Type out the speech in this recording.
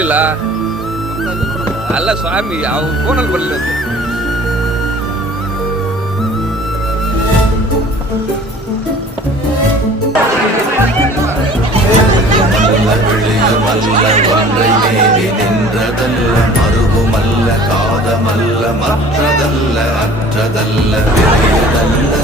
ಬರ್ಲಿಲ್ಲ ಅಲ್ಲ ಸ್ವಾಮಿ ಅವ್ರು ಫೋನಲ್ಲಿ ಬರ್ಲಿಲ್ಲ நின்றதல்ல மறுபுமல்ல காதமல்ல மற்றதல்ல அற்றதல்ல பெரியதல்ல